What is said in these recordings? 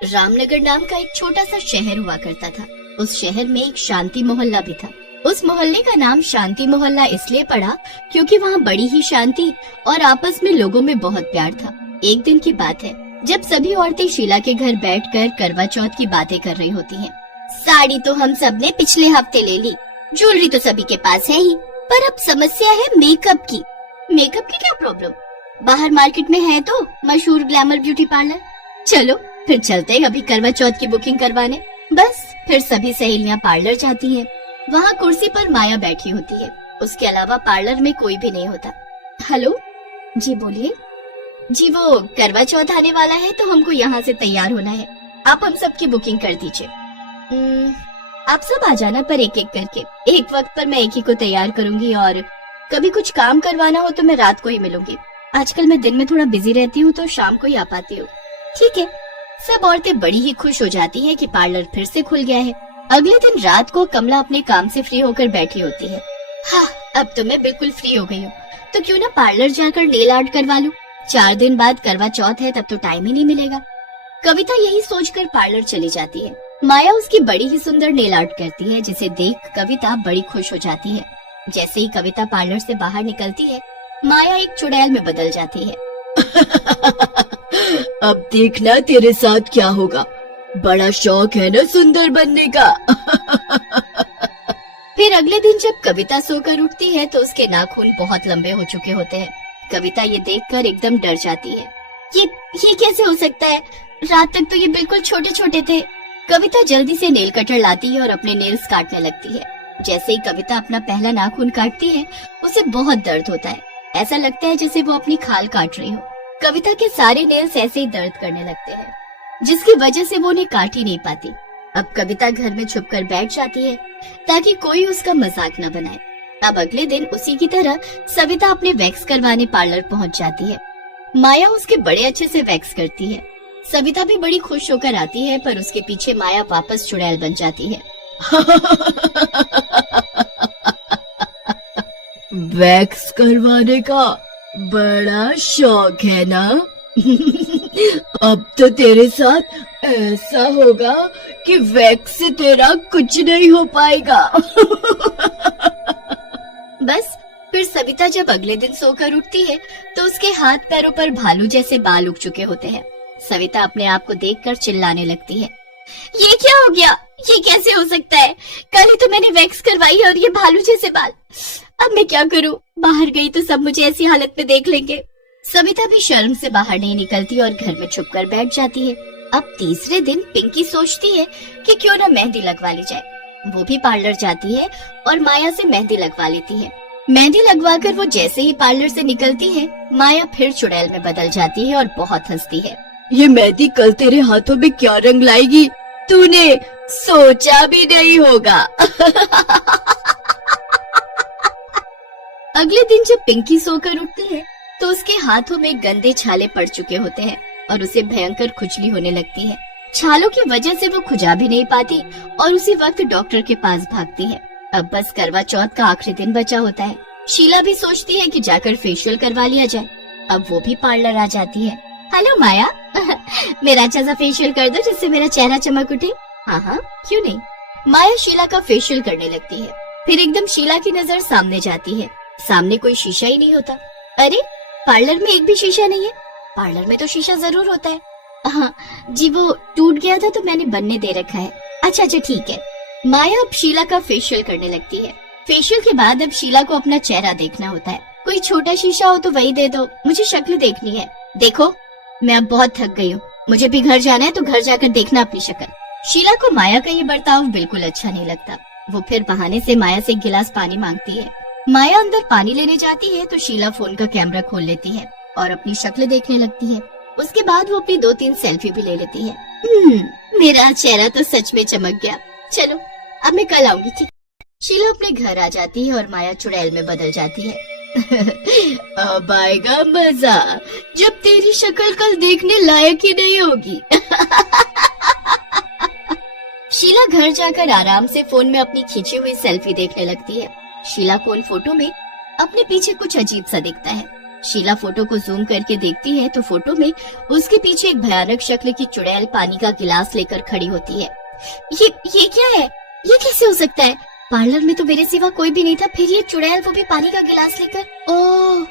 रामनगर नाम का एक छोटा सा शहर हुआ करता था। उस शहर में एक शांति मोहल्ला भी था। उस मोहल्ले का नाम शांति मोहल्ला इसलिए पड़ा क्योंकि वहाँ बड़ी ही शांति और आपस में लोगों में बहुत प्यार था। एक दिन की बात है जब सभी औरतें शीला के घर बैठकर करवा चौथ की बातें कर रही होती हैं। साड़ी तो हम सब ने पिछले हफ्ते ले ली, ज्वेलरी तो सभी के पास है ही, पर अब समस्या है मेकअप की। मेकअप की क्या प्रॉब्लम? बाहर मार्केट में है तो मशहूर ग्लैमर ब्यूटी पार्लर। चलो फिर चलते हैं अभी करवा चौथ की बुकिंग करवाने। बस फिर सभी सहेलियां पार्लर जाती हैं। वहाँ कुर्सी पर माया बैठी होती है, उसके अलावा पार्लर में कोई भी नहीं होता। हेलो जी बोलिए। जी वो करवा चौथ आने वाला है तो हमको यहाँ से तैयार होना है, आप हम सब की बुकिंग कर दीजिए। आप सब आ जाना पर एक एक करके, एक वक्त पर मैं एक ही को तैयार करूंगी और कभी कुछ काम करवाना हो तो मैं रात को ही मिलूंगी। आजकल मैं दिन में थोड़ा बिजी रहती हूँ तो शाम को ही आ पाती हूँ। ठीक है। सब औरतें बड़ी ही खुश हो जाती हैं कि पार्लर फिर से खुल गया है। अगले दिन रात को कमला अपने काम से फ्री होकर बैठी होती है। हाँ, अब तो मैं बिल्कुल फ्री हो गई हूँ, तो क्यों ना पार्लर जाकर नेल आर्ट करवा लूं। 4 दिन बाद करवा चौथ है, तब तो टाइम ही नहीं मिलेगा। कविता यही सोचकर पार्लर चली जाती है। माया उसकी बड़ी ही सुंदर नेल आर्ट करती है, जिसे देख कविता बड़ी खुश हो जाती है। जैसे ही कविता पार्लर से बाहर निकलती है, माया एक चुड़ैल में बदल जाती है। अब देखना तेरे साथ क्या होगा, बड़ा शौक है ना सुंदर बनने का। फिर अगले दिन जब कविता सोकर उठती है तो उसके नाखून बहुत लंबे हो चुके होते हैं। कविता ये देखकर एकदम डर जाती है। ये कैसे हो सकता है? रात तक तो ये बिल्कुल छोटे छोटे थे। कविता जल्दी से नेल कटर लाती है और अपने नेल्स काटने लगती है। जैसे ही कविता अपना पहला नाखून काटती है, उसे बहुत दर्द होता है। ऐसा लगता है जैसे वो अपनी खाल काट रही हो। कविता के सारे नेल्स ऐसे ही दर्द करने लगते हैं, जिसकी वजह से वो उन्हें काट ही नहीं पाती। अब कविता घर में छुपकर बैठ जाती है ताकि कोई उसका मजाक न बनाए। अब अगले दिन उसी की तरह सविता अपने वैक्स करवाने पार्लर पहुंच जाती है। माया उसके बड़े अच्छे से वैक्स करती है। सविता भी बड़ी खुश होकर आती है, पर उसके पीछे माया वापस चुड़ैल बन जाती है। वैक्स करवाने का बड़ा शौक है ना? अब तो तेरे साथ ऐसा होगा कि वैक्स से तेरा कुछ नहीं हो पाएगा। बस फिर सविता जब अगले दिन सोकर उठती है तो उसके हाथ पैरों पर भालू जैसे बाल उग चुके होते हैं। सविता अपने आप को देखकर चिल्लाने लगती है। ये क्या हो गया? ये कैसे हो सकता है? कल ही तो मैंने वैक्स करवाई है और ये भालू जैसे बाल। अब मैं क्या करूं? बाहर गई तो सब मुझे ऐसी हालत में देख लेंगे। सविता भी शर्म से बाहर नहीं निकलती और घर में छुपकर बैठ जाती है। अब तीसरे दिन पिंकी सोचती है कि क्यों ना मेहंदी लगवा ली जाए। वो भी पार्लर जाती है और माया से मेहंदी लगवा लेती है। मेहंदी लगवाकर वो जैसे ही पार्लर से निकलती है, माया फिर चुड़ैल में बदल जाती है और बहुत हंसती है। ये मेहंदी कल तेरे हाथों में क्या रंग लाएगी, तूने सोचा भी नहीं होगा। अगले दिन जब पिंकी सोकर उठती है तो उसके हाथों में गंदे छाले पड़ चुके होते हैं और उसे भयंकर खुजली होने लगती है। छालों की वजह से वो खुजा भी नहीं पाती और उसी वक्त डॉक्टर के पास भागती है। अब बस करवा चौथ का आखिरी दिन बचा होता है। शीला भी सोचती है कि जाकर फेशियल करवा लिया जाए। अब वो भी पार्लर आ जाती है। हेलो माया, मेरा अच्छा सा फेशियल कर दो जिससे मेरा चेहरा चमक उठे। हाँ हाँ, क्यों नहीं। माया शीला का फेशियल करने लगती है। फिर एकदम शीला की नजर सामने जाती है। सामने कोई शीशा ही नहीं होता। अरे पार्लर में एक भी शीशा नहीं है। पार्लर में तो शीशा जरूर होता है। हाँ जी, वो टूट गया था तो मैंने बनने दे रखा है। अच्छा ठीक है। माया अब शीला का फेशियल करने लगती है। फेशियल के बाद अब शीला को अपना चेहरा देखना होता है। कोई छोटा शीशा हो तो वही दे दो, मुझे शक्ल देखनी है। देखो मैं अब बहुत थक गई हूँ, मुझे भी घर जाना है तो घर जाकर देखना अपनी शक्ल। शीला को माया का ये बर्ताव बिल्कुल अच्छा नहीं लगता। वो फिर बहाने से माया से एक गिलास पानी मांगती है। माया अंदर पानी लेने जाती है तो शीला फोन का कैमरा खोल लेती है और अपनी शक्ल देखने लगती है। उसके बाद वो अपनी 2-3 सेल्फी भी ले लेती है। मेरा चेहरा तो सच में चमक गया। चलो अब मैं कल आऊंगी, ठीक। शीला अपने घर आ जाती है और माया चुड़ैल में बदल जाती है। अब आएगा मजा जब तेरी शक्ल कल देखने लायक ही नहीं होगी। शीला घर जाकर आराम से फोन में अपनी खींची हुई सेल्फी देखने लगती है। शीला को उन फोटो में अपने पीछे कुछ अजीब सा दिखता है। शीला फोटो को जूम करके देखती है तो फोटो में उसके पीछे एक भयानक शक्ल की चुड़ैल पानी का गिलास लेकर खड़ी होती है। ये क्या है? ये कैसे हो सकता है? पार्लर में तो मेरे सिवा कोई भी नहीं था, फिर ये चुड़ैल वो भी पानी का गिलास लेकर। ओ,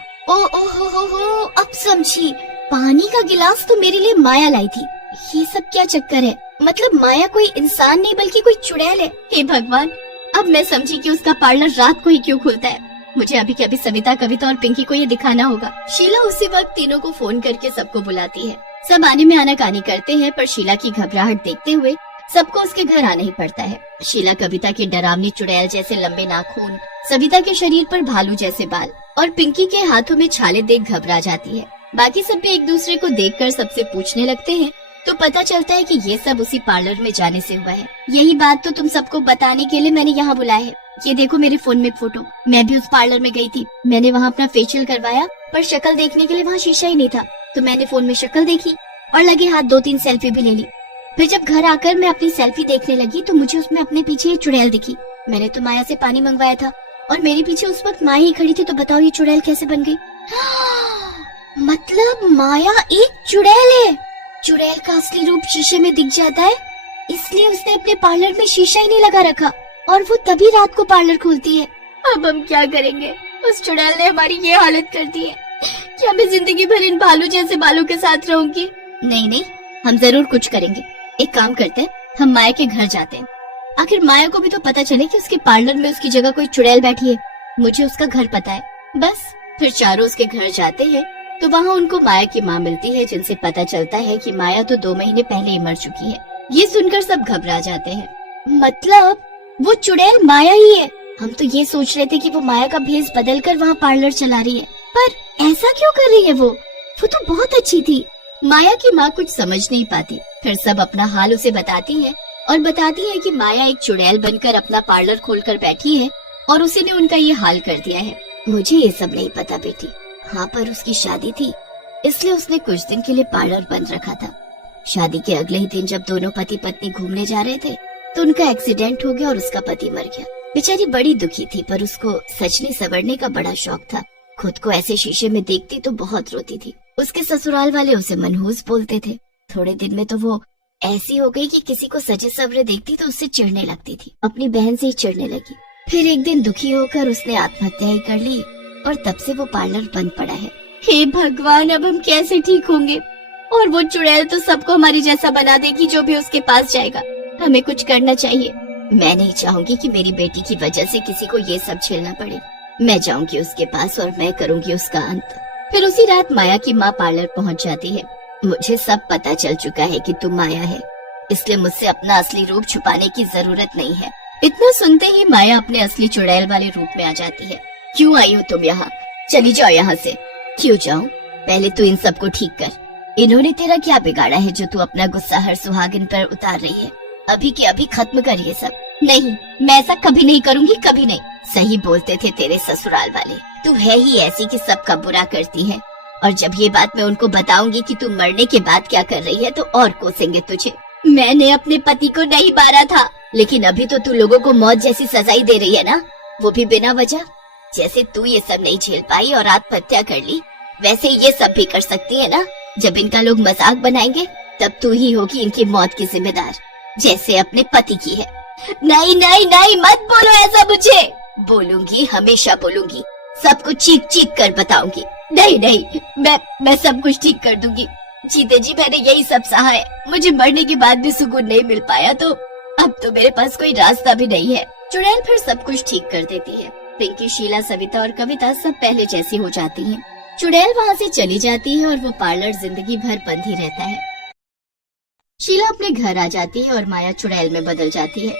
अब समझी। पानी का गिलास तो मेरे लिए माया लाई थी। ये सब क्या चक्कर है? मतलब माया कोई इंसान नहीं बल्कि कोई चुड़ैल है। हे भगवान, अब मैं समझी कि उसका पार्लर रात को ही क्यों खुलता है। मुझे अभी के अभी सविता, कविता और पिंकी को ये दिखाना होगा। शीला उसी वक्त तीनों को फोन करके सबको बुलाती है। सब आने में आनाकानी करते हैं, पर शीला की घबराहट देखते हुए सबको उसके घर आना ही पड़ता है। शीला कविता के डरावनी चुड़ैल जैसे लंबे नाखून, सविता के शरीर पर भालू जैसे बाल और पिंकी के हाथों में छाले देख घबरा जाती है। बाकी सब भी एक दूसरे को देखकर सबसे पूछने लगते हैं, तो पता चलता है कि ये सब उसी पार्लर में जाने से हुआ है। यही बात तो तुम सबको बताने के लिए मैंने यहाँ बुलाया है। ये देखो मेरे फोन में फोटो, मैं भी उस पार्लर में गई थी। मैंने वहाँ अपना फेशियल करवाया, पर शक्ल देखने के लिए वहाँ शीशा ही नहीं था, तो मैंने फोन में शक्ल देखी और लगे हाथ 2-3 सेल्फी भी ले ली। फिर जब घर आकर मैं अपनी सेल्फी देखने लगी तो मुझे उसमें अपने पीछे एक चुड़ैल दिखी। मैंने तो माया से पानी मंगवाया था और मेरे पीछे उस वक्त माया ही खड़ी थी, तो बताओ ये चुड़ैल कैसे बन गई? मतलब माया एक चुड़ैल है। चुड़ैल का असली रूप शीशे में दिख जाता है, इसलिए उसने अपने पार्लर में शीशा ही नहीं लगा रखा और वो तभी रात को पार्लर खोलती है। अब हम क्या करेंगे? उस चुड़ैल ने हमारी ये हालत कर दी है। क्या मैं जिंदगी भर इन भालू जैसे बालों के साथ रहूंगी? नहीं, हम जरूर कुछ करेंगे। एक काम करते हैं, हम माया के घर जाते हैं। आखिर माया को भी तो पता चले कि उसके पार्लर में उसकी जगह कोई चुड़ैल बैठी है। मुझे उसका घर पता है। बस फिर चारों उसके घर जाते हैं तो वहाँ उनको माया की माँ मिलती है, जिनसे पता चलता है कि माया तो 2 महीने पहले ही मर चुकी है। ये सुनकर सब घबरा जाते हैं। मतलब वो चुड़ैल माया ही है? हम तो ये सोच रहे थे कि वो माया का भेष बदल कर वहाँ पार्लर चला रही है, पर ऐसा क्यों कर रही है? वो तो बहुत अच्छी थी। माया की माँ कुछ समझ नहीं पाती। फिर सब अपना हाल उसे बताती है और बताती है कि माया एक चुड़ैल बनकर अपना पार्लर खोलकर बैठी है और उसी ने उनका ये हाल कर दिया है। मुझे ये सब नहीं पता बेटी। हाँ, पर उसकी शादी थी, इसलिए उसने कुछ दिन के लिए पार्लर बंद रखा था। शादी के अगले ही दिन जब दोनों पति पत्नी घूमने जा रहे थे तो उनका एक्सीडेंट हो गया और उसका पति मर गया। बेचारी बड़ी दुखी थी, पर उसको सजने संवरने का बड़ा शौक था। खुद को ऐसे शीशे में देखती तो बहुत रोती थी। उसके ससुराल वाले उसे मनहूस बोलते थे। थोड़े दिन में तो वो ऐसी हो गई कि किसी को सजे सवरे देखती तो उससे चिढ़ने लगती थी। अपनी बहन से ही चिढ़ने लगी। फिर एक दिन दुखी होकर उसने आत्महत्या ही कर ली और तब से वो पार्लर बंद पड़ा है। हे भगवान, अब हम कैसे ठीक होंगे? और वो चुड़ैल तो सबको हमारी जैसा बना देगी जो भी उसके पास जाएगा। हमें कुछ करना चाहिए। मैं नहीं चाहूंगी कि मेरी बेटी की वजह से किसी को ये सब झेलना पड़े। मैं जाऊंगी उसके पास और मैं करूंगी उसका अंत। फिर उसी रात माया की माँ पार्लर पहुँच जाती है। मुझे सब पता चल चुका है कि तुम माया है, इसलिए मुझसे अपना असली रूप छुपाने की जरूरत नहीं है। इतना सुनते ही माया अपने असली चुड़ैल वाले रूप में आ जाती है। क्यों आई हो तुम यहाँ? चली जाओ यहाँ से। क्यों जाऊँ? पहले तू इन सबको ठीक कर। इन्होंने तेरा क्या बिगाड़ा है जो तू अपना गुस्सा हर सुहागिन पर उतार रही है? अभी के अभी खत्म कर ये सब। नहीं, मैं ऐसा कभी नहीं करूँगी, कभी नहीं। सही बोलते थे तेरे ससुराल वाले, तू है ही ऐसी कि सबका बुरा करती है। और जब ये बात मैं उनको बताऊंगी कि तू मरने के बाद क्या कर रही है तो और कोसेंगे तुझे। मैंने अपने पति को नहीं मारा था, लेकिन अभी तो तू लोगों को मौत जैसी सजाई दे रही है ना, वो भी बिना वजह। जैसे तू ये सब नहीं झेल पाई और आत्महत्या कर ली, वैसे ये सब भी कर सकती है ना। जब इनका लोग मजाक बनाएंगे तब तू ही होगी इनकी मौत की जिम्मेदार, जैसे अपने पति की है। नहीं नहीं नहीं, मत बोलो ऐसा मुझे। बोलूंगी, हमेशा बोलूंगी, सब कुछ चीख चीख कर बताऊंगी। नहीं नहीं, मैं सब कुछ ठीक कर दूंगी। जीते जी मैंने यही सब सहा है। मुझे मरने के बाद भी सुकून नहीं मिल पाया, तो अब तो मेरे पास कोई रास्ता भी नहीं है। चुड़ैल फिर सब कुछ ठीक कर देती है। पिंकी, शीला, सविता और कविता सब पहले जैसी हो जाती हैं। चुड़ैल वहाँ से चली जाती है और वो पार्लर जिंदगी भर बंद ही रहता है। शीला अपने घर आ जाती है और माया चुड़ैल में बदल जाती है।